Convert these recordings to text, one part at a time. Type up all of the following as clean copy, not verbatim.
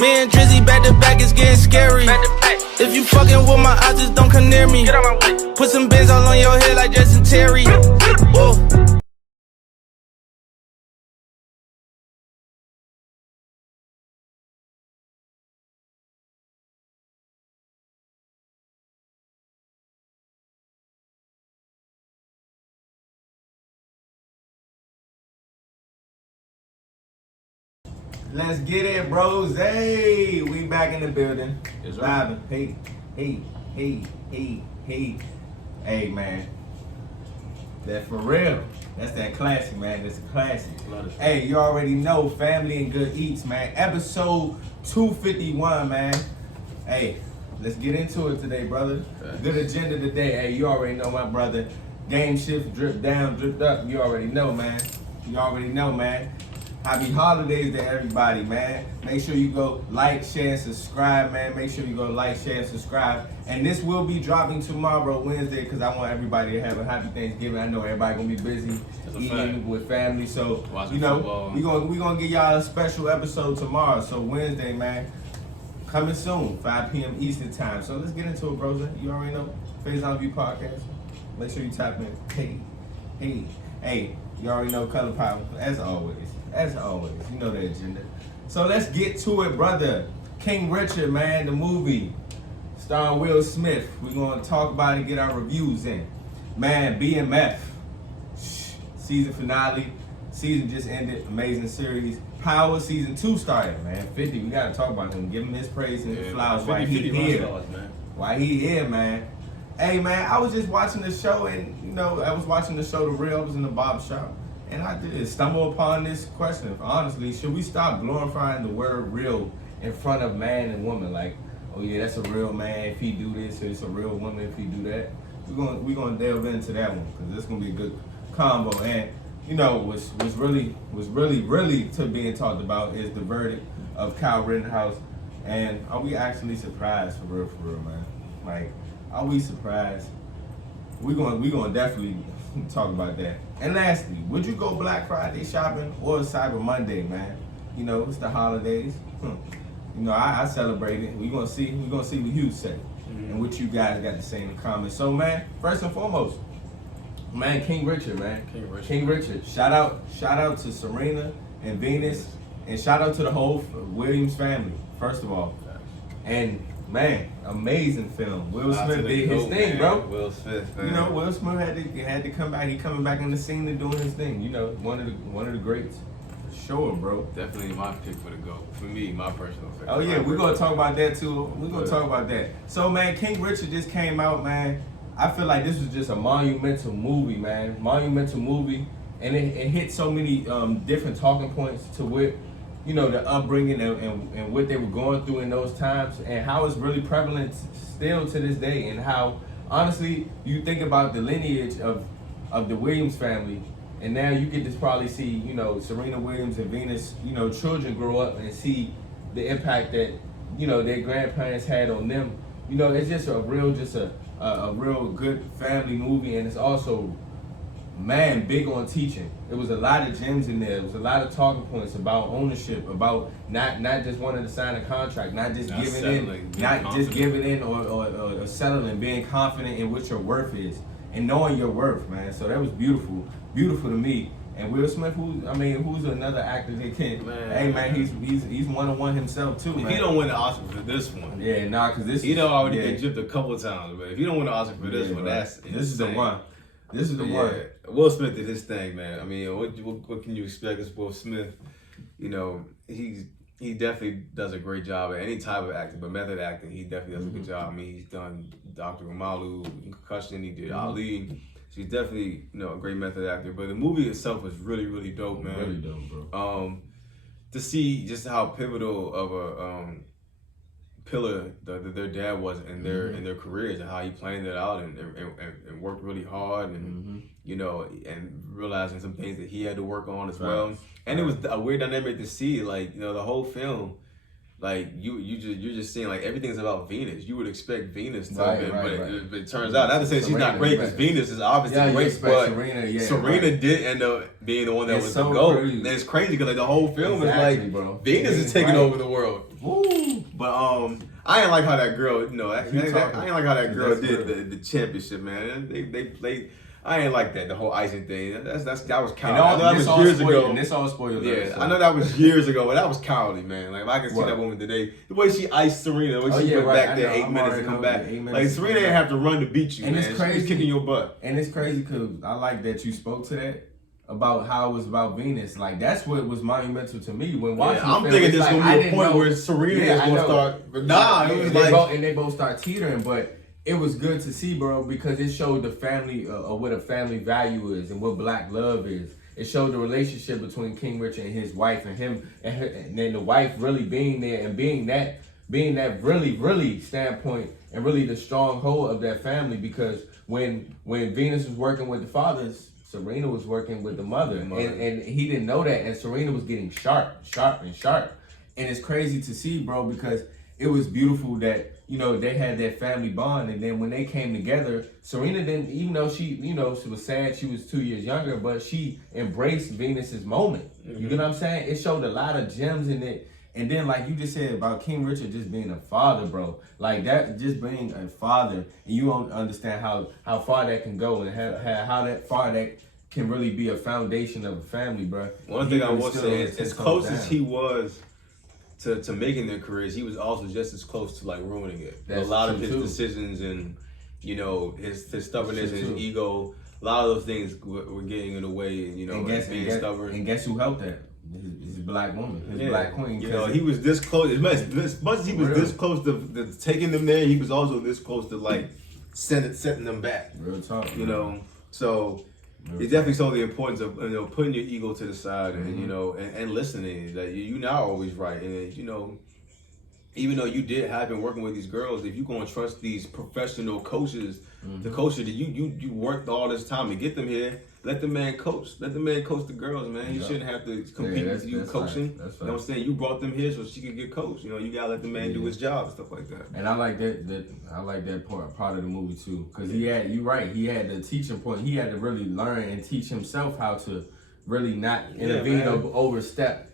Me and Drizzy back to back, it's getting scary. If you fucking with my eyes, just don't come near me. Get out my way. Put some bins all on your head like Justin Terry. Whoa. Let's get it, bros. Hey, we back in the building. It's live. Hey. Hey, man. That for real. That's that classic, man. That's a classic. Hey, you already know Family and Good Eats, man. Episode 251, man. Hey, let's get into it today, brother. Good agenda today. Hey, you already know my brother. Game shift, drip down, dripped up. You already know, man. Happy holidays to everybody, man. Make sure you go like, share, and subscribe, man. Make sure you go like, share, and subscribe. And this will be dropping tomorrow, Wednesday, because I want everybody to have a happy Thanksgiving. I know everybody gonna be busy eating with family, so you know we gonna give y'all a special episode tomorrow. So Wednesday, man, coming soon, 5 p.m. Eastern time. So let's get into it, bros. You already know Faison View Podcast. Make sure you tap in. Hey. You already know Color Power, as always, you know the agenda. So let's get to it, brother. King Richard, man, the movie, starring Will Smith. We're gonna talk about it, get our reviews in. Man, BMF, season finale, season just ended, amazing series. Power season 2 started, man. 50, we gotta talk about him, give him his praise and his flowers while he here. Why he here, man. Hey, man, I was just watching the show, and I was watching the show The Real. I was in the barber shop, and I did stumble upon this question. Honestly, should we stop glorifying the word real in front of man and woman? Like, oh yeah, that's a real man if he do this, or it's a real woman if he do that. We're gonna delve into that one because it's gonna be a good combo. And what's really to being talked about is the verdict of Kyle Rittenhouse. And are we actually surprised for real, man? Like, are we surprised? We're gonna definitely talk about that. And lastly, would you go Black Friday shopping or Cyber Monday, man? It's the holidays. I celebrate it. We're gonna see what you say and what you guys got to say in the comments. So, man, first and foremost, man, King Richard, man. King Richard. Shout out to Serena and Venus, and shout out to the whole Williams family, first of all. And man, amazing film. Will Smith did his thing, bro. Will Smith, man. Will Smith had to come back. He coming back in the scene and doing his thing. One of the greats. For sure, bro. Definitely my pick for the GOAT. For me, my personal favorite. Oh yeah, we're gonna talk about that too. We're gonna talk about that. So, man, King Richard just came out, man. I feel like this was just a monumental movie, man. And it hit so many different talking points to what the upbringing and what they were going through in those times, and how it's really prevalent still to this day, and how, honestly, you think about the lineage of the Williams family, and now you get to probably see, Serena Williams and Venus, children grow up and see the impact that, their grandparents had on them. It's just a real good family movie, and it's also, man, big on teaching. It was a lot of gems in there. It was a lot of talking points about ownership, about not just wanting to sign a contract, not just giving in or settling, being confident in what your worth is and knowing your worth, man. So that was beautiful to me. And Will Smith, who's another actor that can? Hey, man, he's one himself too, man. If he don't win the Oscar for this one, because this he done already been gypped a couple of times, but if he don't win the Oscar for this one, this is the one. This is the one. Will Smith did his thing, man. I mean, what can you expect as Will Smith? He definitely does a great job at any type of acting, but method acting, he definitely does a good job. I mean, he's done Dr. Umalu, Concussion, he did Ali. So he's definitely, a great method actor. But the movie itself was really, really dope, man. Really dope, bro. To see just how pivotal of a pillar their dad was in their careers, and how he planned it out and worked really hard, and and realizing some things that he had to work on as well. And it was a weird dynamic to see, like, the whole film, like you're just seeing like everything's about Venus. You would expect Venus to have been, but it turns out, not to say she's not great, because Venus is obviously great, but Serena did end up being the one that was the GOAT. And it's crazy because like the whole film is like, bro, Venus is taking over the world. Ooh, But I ain't like how that girl, you know, I ain't like how that girl did the championship, man. They played. I ain't like that, the whole icing thing. That was cowardly. I know that was years ago. And this all spoiled. Yeah, I know that was years ago, but that was cowardly, man. Like, if I can see that woman today, the way she iced Serena, the way she went back there 8 minutes to come back. Like, Serena didn't have to run to beat you, and man. It's crazy. She was kicking your butt. And it's crazy because I like that you spoke to that. About how it was about Venus, like that's what was monumental to me when watching. I'm thinking this gonna be a point where Serena is gonna start. But nah, it was like they both start teetering, but it was good to see, bro, because it showed the family what a family value is and what black love is. It showed the relationship between King Richard and his wife and him, and then the wife really being there and being that really standpoint and really the stronghold of that family. Because when Venus was working with the fathers, Serena was working with the mother. And he didn't know that, and Serena was getting sharp. And it's crazy to see, bro, because it was beautiful that, you know, they had that family bond, and then when they came together, Serena didn't, even though she, you know, she was sad she was 2 years younger, but she embraced Venus's moment. Mm-hmm. You get what I'm saying? It showed a lot of gems in it. And then, like you just said about King Richard just being a father, bro. Like that, just being a father, and you don't understand how far that can go, and how that far that can really be a foundation of a family, bro. One thing I will say is, as close as he was to making their careers, he was also just as close to like ruining it. A lot of his decisions and, you know, his stubbornness and his ego, a lot of those things were getting in the way, and, you know, being stubborn. And guess who helped that? His black woman, his black queen. You know, he was this close. As much as he was this close to taking them there, he was also this close to like setting them back. Real talk. You know, so it definitely saw the importance of, you know, putting your ego to the side and, you know, and listening. That you're not always right, and, you know, even though you have been working with these girls, if you're gonna trust these professional coaches, the coach that you worked all this time to get them here, let the man coach. Let the man coach the girls, man. You shouldn't have to compete with you coaching. You know what I'm saying? You brought them here so she could get coached. You know, you gotta let the man do his job and stuff like that. And I like that part of the movie too, because you're right. He had the teaching point. He had to really learn and teach himself how to really not intervene or overstep.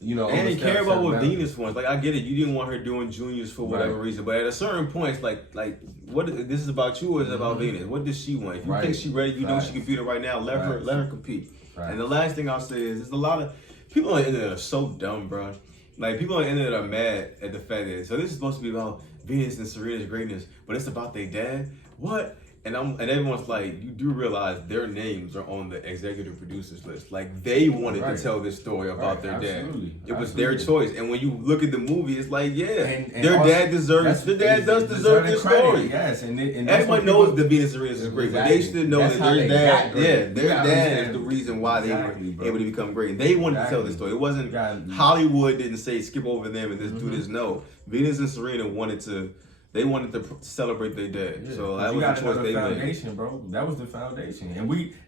You know, and didn't care about what Venus wants. Like, I get it, you didn't want her doing juniors for whatever reason, but at a certain point, it's like this is about you or is it about Venus? What does she want? If you think she's ready, you know she can beat her right now. Let her compete. And the last thing I'll say is, there's a lot of people on the internet are so dumb, bro. Like, people on the internet are mad at the fact that, so this is supposed to be about Venus and Serena's greatness, but it's about their dad. What? And everyone's like, you do realize their names are on the executive producers list. Like, they wanted to tell this story about their dad. It was their choice. And when you look at the movie, it's like, and their dad deserves. The dad does deserve this story. Yes, and everyone knows the Venus and Serena's is great, but they should know that their dad, their dad is the reason why they were able to become great. And they wanted to tell this story. It wasn't Hollywood didn't say skip over them and just do this. No, Venus and Serena wanted to to celebrate their dad. Yeah, so that was the choice they made. Bro. That was the foundation.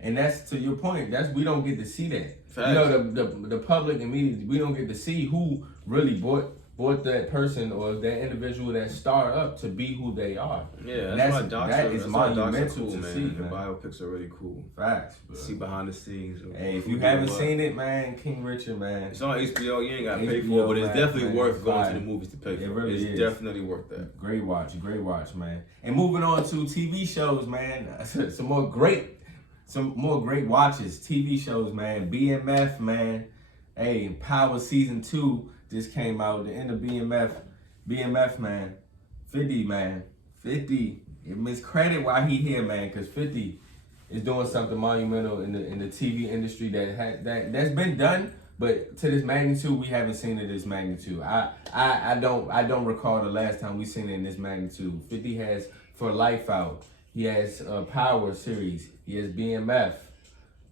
And that's, to your point, we don't get to see that. Facts. You know, the public and media, we don't get to see who really brought that person or that individual, that star up to be who they are. Yeah, that is monumental cool, to man. see. The biopics are really cool. Facts. Bro. See behind the scenes. Hey, if you haven't seen it, man, King Richard, man. It's on HBO. You ain't got to pay for it, but it's definitely worth going to the movies to pay for it. It really is. Definitely worth that. Great watch, man. And moving on to TV shows, man. Some more great watches. TV shows, man. BMF, man. Hey, Power Season 2 just came out. The end of BMF, man. 50, man. 50. Give him his credit while he here, man, because 50 is doing something monumental in the TV industry that's been done, but to this magnitude, we haven't seen it this magnitude. I don't recall the last time we seen it in this magnitude. 50 has For Life Out. He has Power series. He has BMF.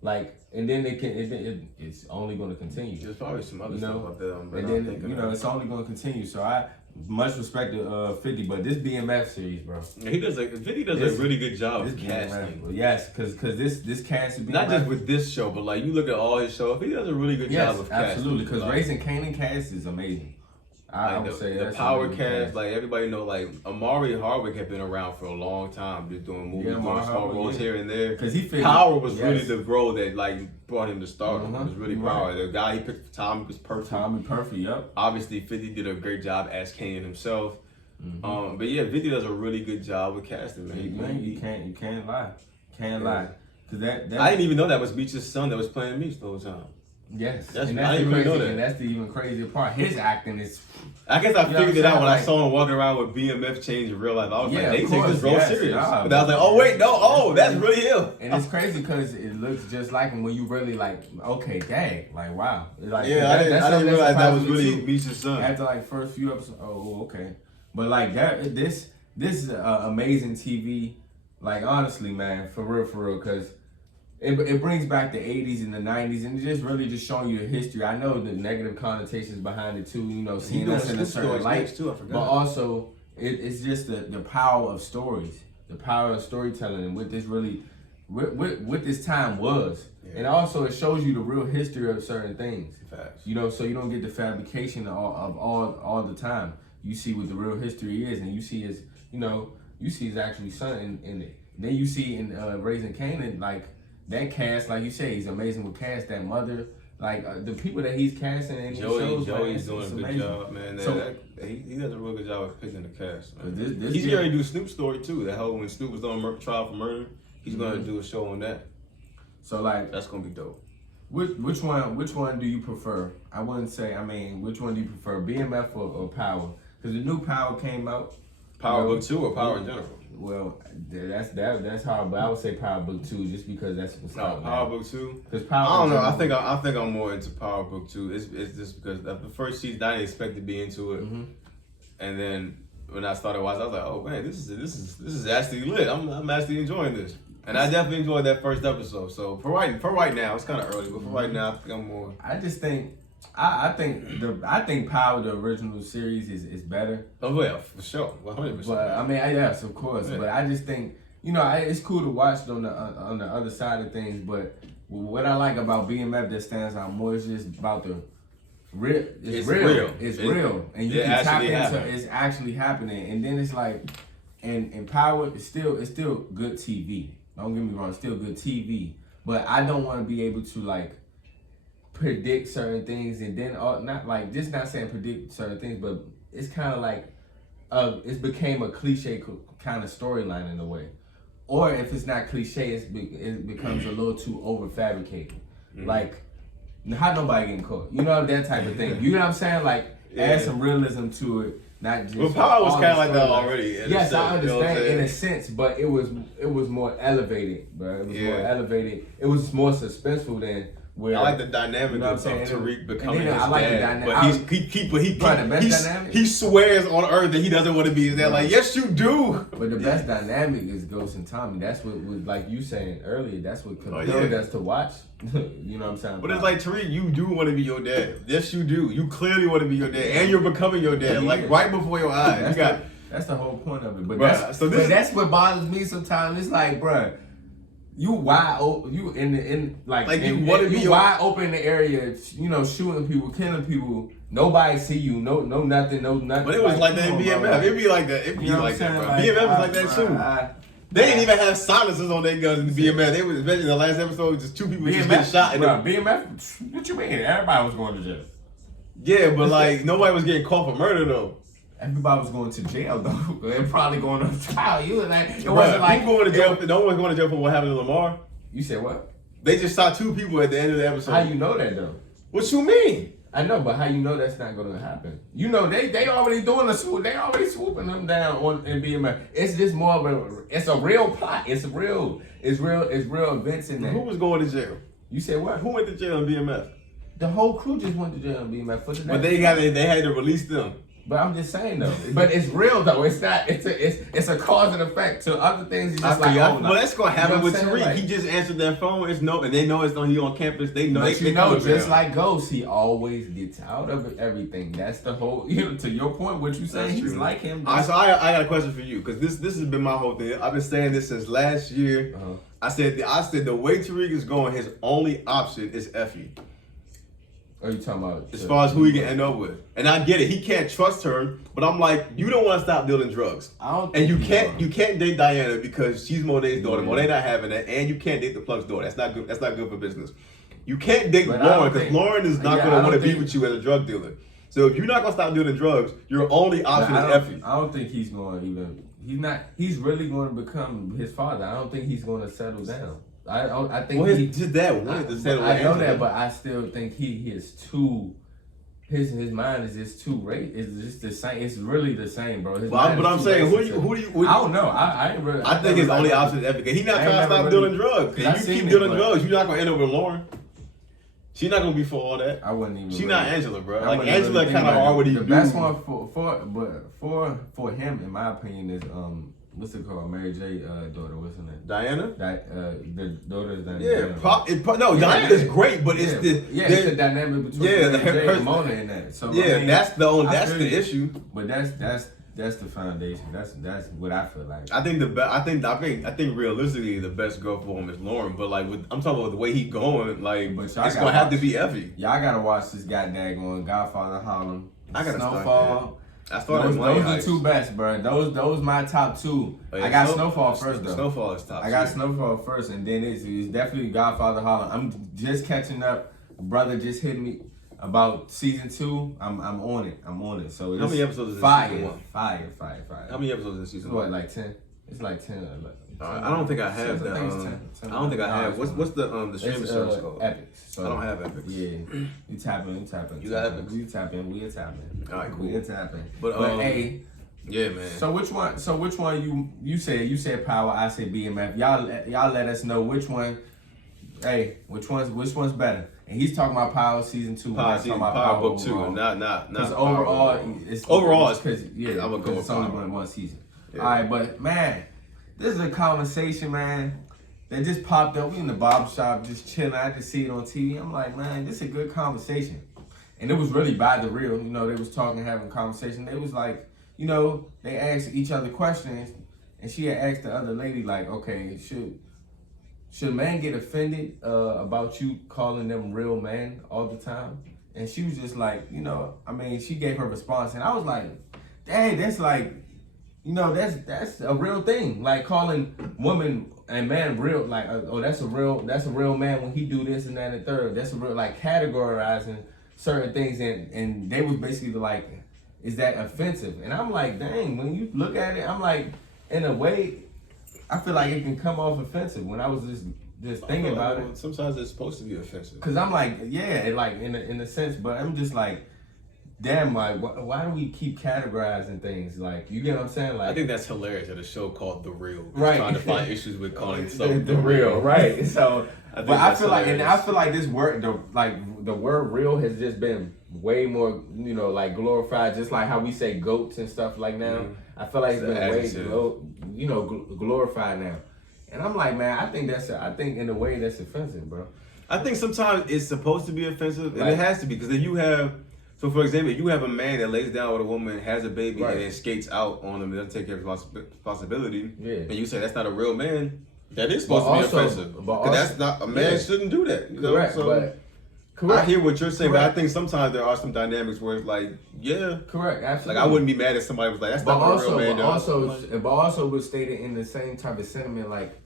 Like, and then it's only going to continue. There's probably some other stuff out there. And then, it's only going to continue. So I much respect to 50, but this BMF series, bro. Yeah, 50 does a really good job of casting. Yes, because this cast is not just with this show, but like you look at all his shows, he does a really good job of casting. Absolutely, because Raising Kanan cast is amazing. I would say the that's Power a really cast, like everybody know, like Amari Hardwick had been around for a long time, just doing movies, doing small roles here and there. Because he figured, Power was really the role that like brought him to stardom. It was really Power. Right. The guy he picked for Tommy was perfect. Tommy perfect, yep. Obviously, 50 did a great job as Kane himself. But yeah, 50 does a really good job with casting, man. You can't lie. Can't lie. Cause that I didn't even know that was Meech's son that was playing Meech the whole time. Yes, I and didn't even know that. And that's the even crazier part. His acting is. I guess I figured it out when like, I saw him walking around with BMF chains in real life. I was like, they take this role yes, serious. nah, But I was like, oh wait, no, oh, that's really him. And it's crazy because it looks just like him when you really like, okay, dang, like wow. Like, Yeah, I didn't realize that was really Meech's son. After like first few episodes, oh okay. But like that, this is amazing TV. Like honestly, man, for real, because it brings back the 80s and the 90s, and it just really just showing you the history. I know the negative connotations behind it too, you know, seeing us in a certain light. Too, I forgot. But also, it's just the power of stories, the power of storytelling, and what this really, what this time was. Yeah. And also, it shows you the real history of certain things. Facts. You know, so you don't get the fabrication of all the time. You see what the real history is, and you see his, you know, you see his actually son in it. Then you see in Raising Kanan, like, that cast, like you say, he's amazing with cast. That mother, like the people that he's casting in these shows, Joey's doing a good job, man. So, he does a real good job of picking the cast. Man. He's getting ready to do Snoop's story too. That whole when Snoop was on trial for murder, he's going to do a show on that. So like that's going to be dope. Which one do you prefer? I wouldn't say. I mean, which one do you prefer, BMF or Power? Because the new Power came out. Power Book 2 or Power in general? Well, that's hard, but I would say Power Book 2 just because that's what's out now. Power Book 2? Because Power. I don't know. I think I'm more into Power Book 2. It's just because the first season I didn't expect to be into it, and then when I started watching, I was like, oh man, this is actually lit. I'm actually enjoying this, and I definitely enjoyed that first episode. So for right now, it's kind of early, but for right now, I think I'm more. I just think. I think Power, the original series, is better. Oh well, for sure, 100%. But I mean, yes, of course. Yeah. But I just think, you know, it's cool to watch it on the other side of things. But what I like about BMF that stands out more is just about the real. It's real, and you can tap into it's actually happening. And then it's like, and Power is still good TV. Don't get me wrong, it's still good TV. But I don't want to be able to like predict certain things, and then not saying predict certain things, but it's kind of like it's became a cliche kind of storyline in a way, or if it's not cliche, it becomes a little too over fabricated. Like how nobody getting caught, you know, that type of thing. You know what I'm saying? Like add some realism to it. Not just. Well, Power was kind of like that already. Yes, I understand in a sense, but it was more elevated, bro. It was more elevated. It was more suspenseful than. Where, I like the dynamic, you know, of Tariq becoming his dad, but he swears on earth that he doesn't want to be his dad. Like, yes, you do. But the best dynamic is Ghost and Tommy. That's what was like you saying earlier. That's what compelled us to watch. You know what I'm saying? But it's like, Tariq, you do want to be your dad. Yes, you do. You clearly want to be your dad, and you're becoming your dad, like right before your eyes. That's the whole point of it. But that's what bothers me sometimes. It's like, bruh. You wide open, you wide open in the area, you know, shooting people, killing people. Nobody see you, no nothing. But it was like that in BMF. It'd be like that. It'd be like that, bro. BMF was like that too. They didn't even have silencers on their guns in the BMF. They was, especially in the last episode, just two people just getting shot. BMF, what you mean? Everybody was going to jail. Yeah, but like nobody was getting caught for murder though. Everybody was going to jail though. They're probably going on trial. You and like it wasn't like going to jail. No one's going to jail for what happened to Lamar. You said what? They just shot two people at the end of the episode. How you know that though? What you mean? I know, but how you know that's not going to happen? You know they already doing the swoop. They already swooping them down in BMF. It's just more of it's a real plot. It's real events in there. Who was going to jail? You said what? Who went to jail in BMF? The whole crew just went to jail in BMF for the But they had to release them. But I'm just saying though. But it's real though. It's not. It's a cause and effect to other things. It's just well, that's gonna happen with Tariq. Like, he just answered their phone. And they know it's on. He on campus. They know. But just like Ghost, he always gets out of everything. That's the whole. You know, to your point, what you saying, he's like him. So I got a question for you because this has been my whole thing. I've been saying this since last year. I said the way Tariq is going, his only option is Effie. Are you talking about? As far as who he can end up with. And I get it. He can't trust her, but I'm like, you don't want to stop dealing drugs. I don't and think you can't date Diana because she's Monet's daughter. Monet not having that. And you can't date the plug's daughter. That's not good. That's not good for business. You can't date Lauren because Lauren is not going to want to be with you as a drug dealer. So if you're not going to stop dealing drugs, your only option is Effie. I don't think he's going to even. He's not. He's really going to become his father. I don't think he's going to settle down. I think his dad wanted to settle down. I know that, but I still think he is too. His mind is just too It's just the same. It's really the same, bro. But I'm saying, who do you? I don't know. I ain't really. I think his only option is Effie. He's not trying to stop dealing drugs. If you keep dealing drugs, you're not going to end up with Lauren. She's not gonna be for all that. I wouldn't even. She's not Angela, bro. Like Angela kind of already. The best one for him, in my opinion, is what's it called? Mary J. Daughter. What's her name? Diana. The daughter is Diana. Yeah, Diana's great, but it's it's the dynamic between Mary J. and Mona in that. So yeah, that's the issue. But that's the foundation. That's what I feel like. I think realistically the best girl for him is Lauren. But like I'm talking about the way he going, like it's gonna have to be Effie. Y'all gotta watch this goddamn going Godfather Harlem. I gotta Snowfall. I started those are the two best, bro. Those my top two. Oh, yeah, I got Snowfall first though. Snowfall is top. I got Snowfall first, and then it's definitely Godfather Harlem. I'm just catching up. Brother just hit me about season 2. I'm on it. So it's how many episodes is season 1? Fire. How many episodes is season 1? What, like 10? It's like 10 or 11. I don't think I have that. I don't think I have. What's the streaming service called? Epic. So, I don't have Epic. Yeah, you tap in. You got Epic? You tap in. We tap in. All right, cool. We tap in. But hey, yeah, man. So which one you said Power? I said BMF. Y'all let us know which one. Hey, which one's better? And he's talking about Power season 2. Power book 2, not. Because overall, it's because I'm gonna go with it's only been one season. Yeah. All right, but man, this is a conversation, man, that just popped up. We in the barbershop just chilling. I just see it on TV. I'm like, man, this is a good conversation. And it was really by the real. You know, they was talking, having a conversation. They was like, you know, they asked each other questions, and she had asked the other lady, like, okay, should a man get offended about you calling them real men all the time? And she was just like, you know, I mean, she gave her response, and I was like, dang, that's like, you know, that's a real thing. Like calling woman and man real, like, oh, that's a real man when he do this and that and third. That's a real, like, categorizing certain things, and they was basically like, is that offensive? And I'm like, dang, when you look at it, I'm like, in a way, I feel like it can come off offensive. When I was just thinking about it, sometimes it's supposed to be offensive. Cause I'm like, yeah, like in a sense, but I'm just like, damn, like why do we keep categorizing things? Like, you get what I'm saying? Like, I think that's hilarious at a show called The Real. Right. Trying to find issues with calling something the real, right? So, I feel like this word, the word real has just been way more, you know, like glorified, just like how we say goats and stuff like now. Mm-hmm. I feel like it's been way, glorified now. And I'm like, man, I think in a way that's offensive, bro. I think sometimes it's supposed to be offensive, and it has to be, because then you have, so for example, you have a man that lays down with a woman, has a baby, and then skates out on them and doesn't take care of responsibility, and you say that's not a real man, that is supposed to be offensive. Because that's not, a man shouldn't do that. You know? Correct, so, I hear what you're saying, but I think sometimes there are some dynamics where it's like, yeah. Correct, absolutely. Like, I wouldn't be mad if somebody was like, that's not a real man. But also was stated in the same type of sentiment, like,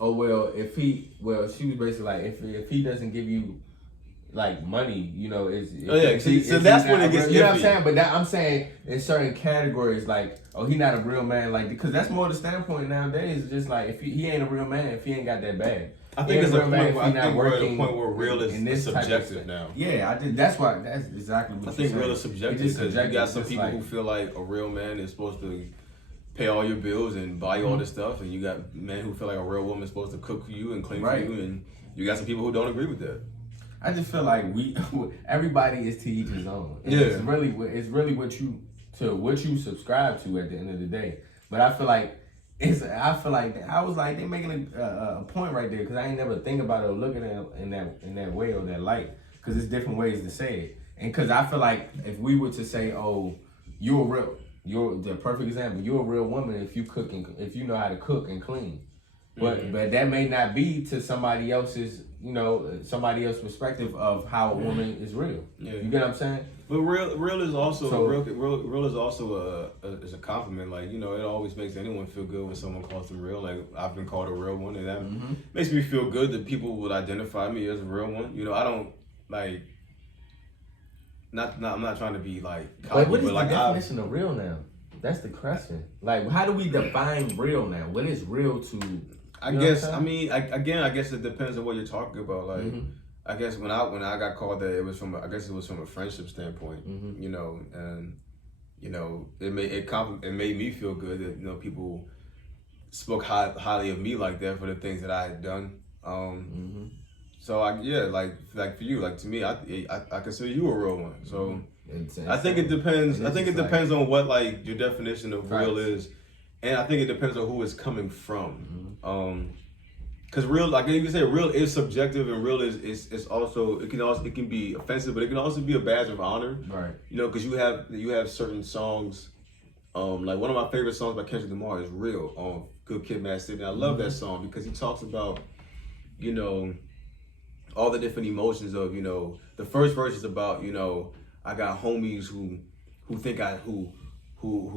oh, well, she was basically like, if he doesn't give you, like, money, you know, so that's when it gets iffy. You know what I'm saying? But I'm saying in certain categories, like, oh, he not a real man, like, because that's more the standpoint nowadays. It's just like, if he ain't a real man, if he ain't got that bag. I think it's a point we're at a point where real is subjective now. Yeah, that's exactly what I think real is subjective, because you got some people who feel like a real man is supposed to pay all your bills and buy you all this stuff, and you got men who feel like a real woman is supposed to cook for you and clean for you, and you got some people who don't agree with that. I just feel like everybody is to each his own. It's really what you subscribe to at the end of the day. But I feel like I was like, they making a point right there, because I ain't never think about it or look at it in that way or that light, because there's different ways to say it. And because I feel like if we were to say, oh, you're the perfect example, you're a real woman if you know how to cook and clean. But that may not be to somebody else's, you know, somebody else's perspective of how a woman is real. Yeah. You get what I'm saying? But real is also real is also a compliment. Like, you know, it always makes anyone feel good when someone calls them real. Like, I've been called a real one, and that makes me feel good that people would identify me as a real one. You know, I don't like. I'm not trying to be like cocky, but what is the definition of real now? That's the question. Like, how do we define real now? What is real to? I guess. I mean, I guess it depends on what you're talking about. Like, I guess when I got called that, it was from a friendship standpoint. You know, and you know, it made me feel good that, you know, people spoke highly of me like that for the things that I had done. So like for you, like to me, I consider you a real one. So I think it depends. I think it depends on what like your definition of real is, and I think it depends on who it's coming from. Because real, like you can say, real is subjective, and real is also it can be offensive, but it can also be a badge of honor. Right. You know, because you have certain songs. Like one of my favorite songs by Kendrick Lamar is "Real" Good Kid, Mad City. And I love that song because he talks about, you know, all the different emotions of, you know, the first verse is about, you know, I got homies who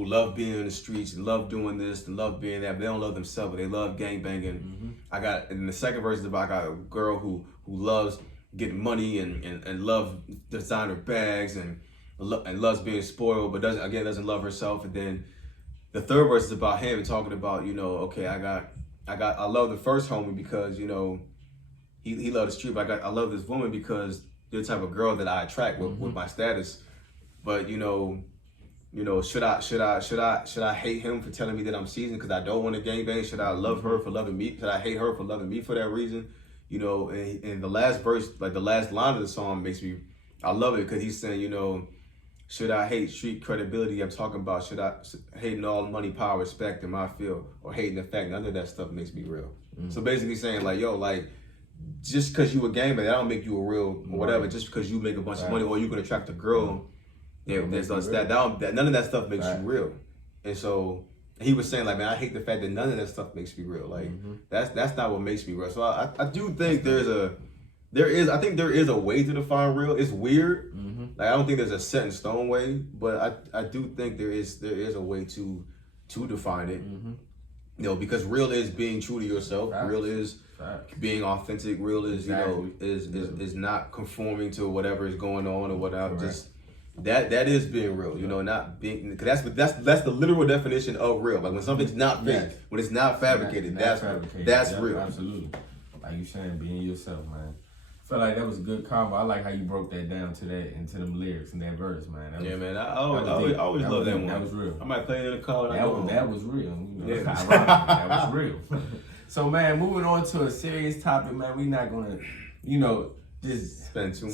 love being in the streets and love doing this and love being that, but they don't love themselves, but they love gangbanging. And the second verse is about, I got a girl who loves getting money and loves designer bags and loves being spoiled, but doesn't love herself. And then the third verse is about him talking about, you know, okay, I love the first homie because, you know, he loved the street, but I love this woman because they're the type of girl that I attract with my status. But you know, should I hate him for telling me that I'm seasoned because I don't want to gangbang? Should I love her for loving me? Should I hate her for loving me for that reason? You know, and the last verse, like the last line of the song, I love it because he's saying, you know, should I hate street credibility? I'm talking about should I hating all money, power, respect in my field, or hating the fact none of that stuff makes me real. So basically saying like, yo, like, just because you a gangbanger, that don't make you a real or whatever. Just because you make a bunch of money or you can attract a girl, none of that stuff makes you real. And so he was saying like, man, I hate the fact that none of that stuff makes me real. Like that's not what makes me real. So I do think there is a way to define real. It's weird. Like I don't think there's a set in stone way, but I do think there is a way to define it. You know, because real is being true to yourself. Real is being authentic. Real is, you know, is not conforming to whatever is going on or whatever. Just that is being real. You know, not being, because that's the literal definition of real. Like when something's not fake, when it's not fabricated, that's real. Absolutely. Like you saying, being yourself, man. I felt like that was a good combo. I like how you broke that down to that into them lyrics and that verse, man. Man. I always love that one. That was real. I might play it in the car. That was real. You know, that was real. So, man, moving on to a serious topic, man. We're not gonna, you know, just spend too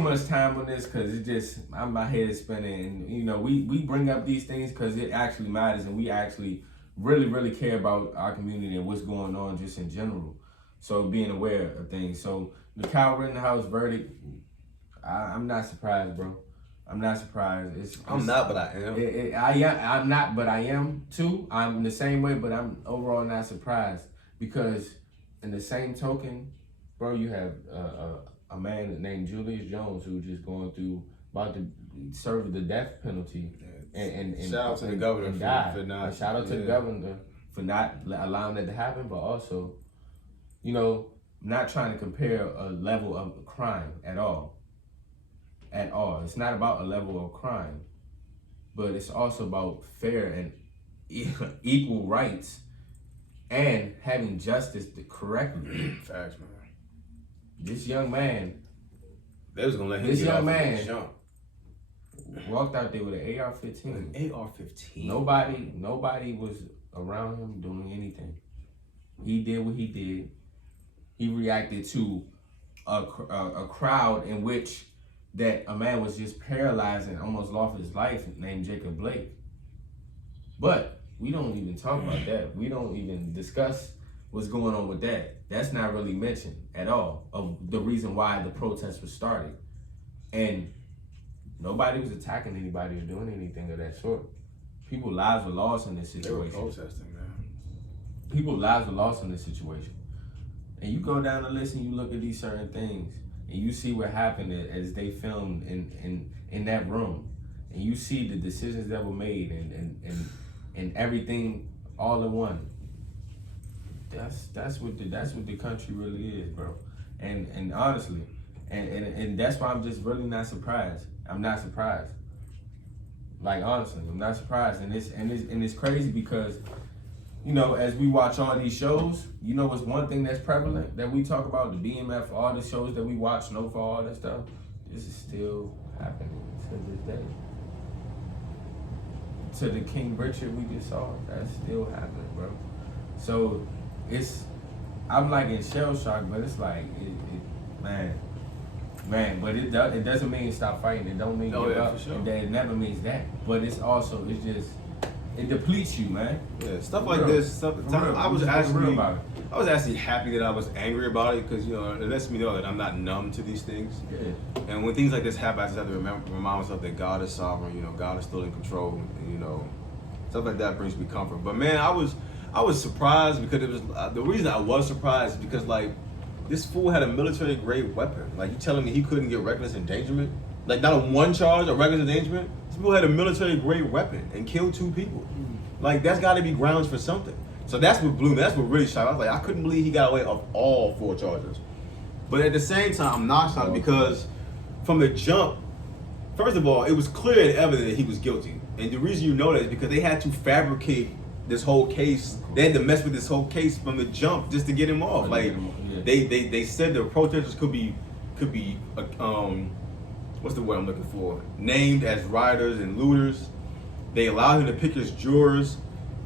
much time on this because it just my head is spinning. And you know, we bring up these things because it actually matters, and we actually really care about our community and what's going on just in general. So being aware of things. So the Rittenhouse verdict, I'm not surprised, bro. I'm not surprised. I'm not, but I am. I'm not, but I am too. I'm the same way, but I'm overall not surprised because in the same token, bro, you have a man named Julius Jones who just about to serve the death penalty. And shout out to the governor for not. Shout out to the governor for not allowing that to happen, but also, you know, not trying to compare a level of crime at all. At all. It's not about a level of crime, but it's also about fair and equal rights and having justice correctly. Facts, man. This young man, they was gonna let him jump. Walked out there with an AR-15. An AR-15. Nobody was around him doing anything. He did what he did. He reacted to a crowd in which that a man was just paralyzed and almost lost his life named Jacob Blake. But we don't even talk about that. We don't even discuss what's going on with that. That's not really mentioned at all of the reason why the protest was started. And nobody was attacking anybody or doing anything of that sort. People's lives were lost in this situation. They were protesting, man. People's lives were lost in this situation. and you go down the list and you look at these certain things, and you see what happened as they filmed in that room, and you see the decisions that were made and everything all in one. That's what the country really is, bro. And honestly, and that's why I'm just really not surprised. I'm not surprised. Like honestly, I'm not surprised, and it's crazy because, you know, as we watch all these shows, you know, what's one thing that's prevalent that we talk about, the BMF, all the shows that we watch, Snowfall, all that stuff. This is still happening to this day. To the King Richard we just saw, that's still happening, bro. So I'm like in shell shock, but it's like, man, but it doesn't mean stop fighting. It don't mean give up. For sure. It never means that. But it depletes you, man. Yeah, stuff like this. I was actually happy that I was angry about it because, you know, it lets me know that I'm not numb to these things. Yeah. And when things like this happen, I just have to remind myself that God is sovereign. You know, God is still in control. And, you know, stuff like that brings me comfort. But man, I was surprised because it was the reason I was surprised is because, like, this fool had a military grade weapon. Like, you telling me he couldn't get reckless endangerment? Like, not a one charge of reckless endangerment? This fool had a military grade weapon and killed 2 people. Like, that's got to be grounds for something. So that's what blew me. That's what really shocked. I was like, I couldn't believe he got away of all 4 charges. But at the same time, I'm not shocked because from the jump, first of all, it was clear and evident that he was guilty. And the reason you know that is because they had to fabricate this whole case. They had to mess with this whole case from the jump just to get him off. Like, they said the protesters could be what's the word I'm looking for? Named as rioters and looters. They allowed him to pick his jurors.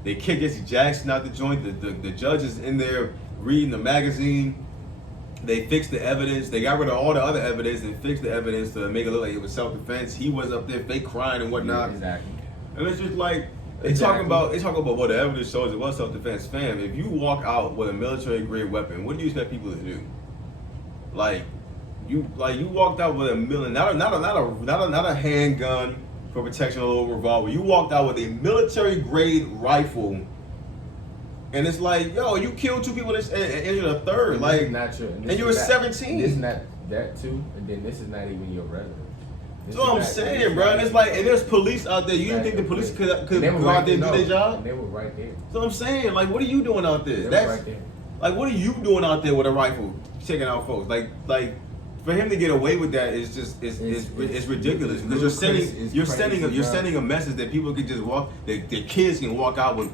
They kicked Jesse Jackson out the joint. The judge is in there reading the magazine. They fixed the evidence. They got rid of all the other evidence and fixed the evidence to make it look like it was self-defense. He was up there fake crying and whatnot. Yeah, exactly. And it's just like, they talking about what the evidence shows it was self-defense. Fam, if you walk out with a military grade weapon, what do you expect people to do? Like you walked out with not a handgun for protection, a little revolver. You walked out with a military grade rifle, and it's like, yo, you killed 2 people and injured a third. Like, not true. And you were 17. This is not that too, and then this is not even your residence. That's what I'm saying, bro. And it's like, and there's police out there. You didn't think the police could go out there and do their job? They were right there. So I'm saying, like, what are you doing out there? They were right there. Like, what are you doing out there with a rifle, checking out folks? Like, for him to get away with that is just it's ridiculous because you're sending a message that people can just walk, that their kids can walk out with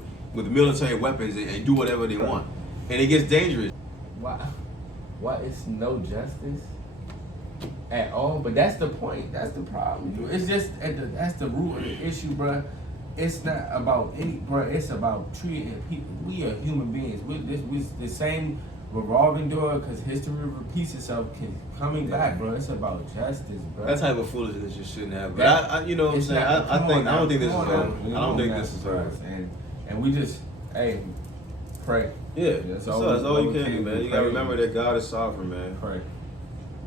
military weapons and do whatever they want, and it gets dangerous. Why it's no justice at all? But that's the point. That's the problem. It's just that's the root of the issue, bro. It's not about bro. It's about treating people. We are human beings. We're the same revolving door, because history repeats itself, can coming back, bro. It's about justice, bro. That type of foolishness you shouldn't have. But I you know what I'm saying? I don't think this is over. I don't think this is over. And we just, hey, pray. Yeah, that's all you can do, man. You gotta remember that God is sovereign, man. Pray.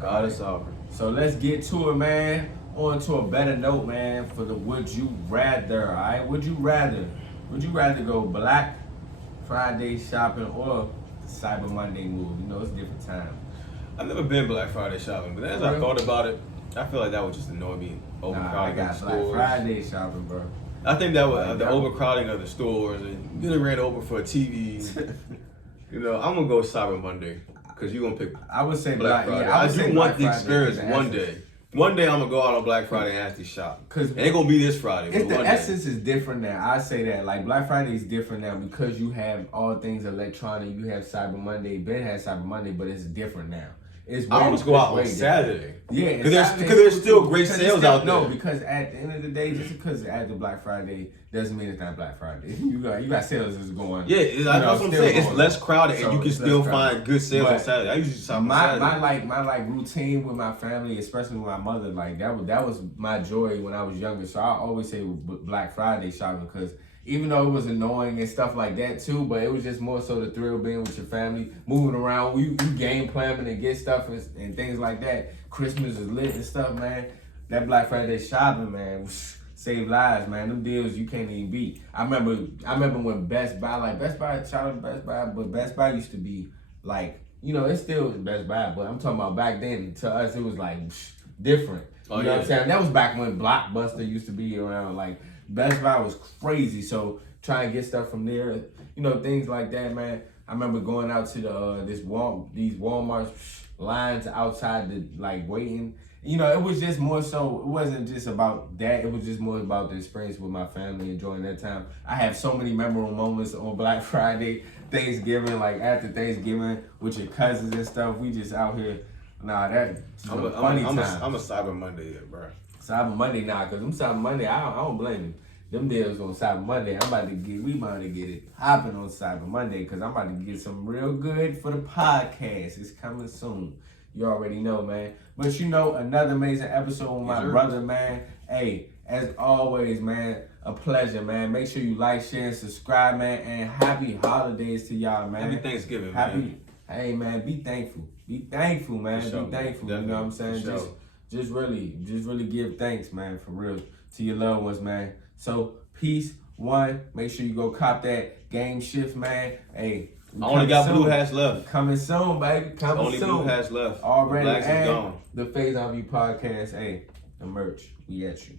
God is sovereign. So let's get to it, man. On to a better note, man, for the would you rather, all right? Would you rather go Black Friday shopping or Cyber Monday move? You know, it's different time. I've never been Black Friday shopping, but as I thought about it, I feel like that would just annoy me. Overcrowding I got Black Friday shopping, bro. I think that was the overcrowding of the stores and getting ran over for a TV. You know, I'm gonna go Cyber Monday because you're gonna pick. I would say Black Friday. I do want the experience one day. One day I'm gonna go out on Black Friday and actually shop. Cause it ain't gonna be this Friday. It's the essence is different now. I say that, like, Black Friday is different now because you have all things electronic. You have Cyber Monday. Ben has Cyber Monday, but it's different now. I always go out on Saturday. Yeah, because there's still great sales out there. No, because at the end of the day, just because after Black Friday doesn't mean it's not Black Friday. You got sales that's going. Yeah, that's what I'm saying. It's less crowded, and you can still find good sales on Saturday. I usually shop on Saturday. My routine with my family, especially with my mother, like that was my joy when I was younger. So I always say Black Friday shopping, because even though it was annoying and stuff like that too, but it was just more so the thrill being with your family, moving around, you game planning and get stuff and things like that. Christmas is lit and stuff, man. That Black Friday shopping, man, save lives, man. Them deals you can't even beat. I remember when Best Buy, shout out to Best Buy, but Best Buy used to be like you know, it still is Best Buy, but I'm talking about back then. To us, it was like different. You know what I'm saying? That was back when Blockbuster used to be around. Like Best Buy was crazy. So trying to get stuff from there, you know, things like that, man. I remember going out to these Walmart lines outside the like waiting. You know, it was just more so, it wasn't just about that. It was just more about the experience with my family, enjoying that time. I have so many memorable moments on Black Friday, Thanksgiving, like after Thanksgiving with your cousins and stuff. We just out here. Nah, that's a funny time. I'm a Cyber Monday, bro. Cyber Monday, nah, because them Cyber Monday, I don't blame you. Them deals on Cyber Monday, we about to get it hopping on Cyber Monday because I'm about to get some real good for the podcast. It's coming soon. You already know, man. But you know, another amazing episode with my brother, man. Hey, as always, man, a pleasure, man. Make sure you like, share, and subscribe, man. And happy holidays to y'all, man. Happy Thanksgiving, man. Hey, man, be thankful. Be thankful, man. Sure, be thankful. definitely. You know what I'm saying? Sure. Just really give thanks, man, for real, to your loved ones, man. So, peace, one. Make sure you go cop that Game Shift, man. Hey, I only got blue hats left. Coming soon, baby. Coming only soon. Blue hats left. Already. Blacks is gone. The Faison podcast. Hey, the merch. We at you.